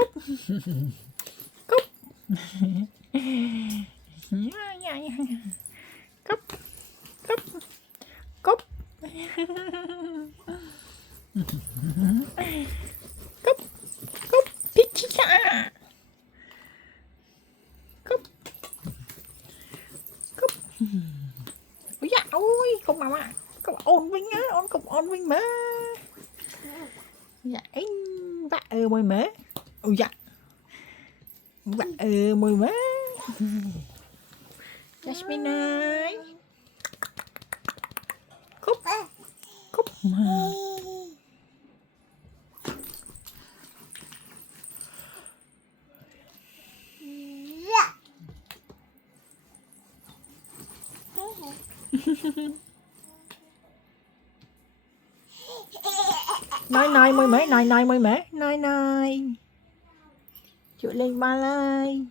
cúp cúp cúp cúp cúp cúp cúp pizza cúp cúp ôi da ôi con mà con ôn vinh á ôn cục ôn vinh mà dạ vạ môi mế ôi dạ vạ môi mế Jasmine ơi cúp cúp nói môi mế nói môi mế nói chuột lên ba ơi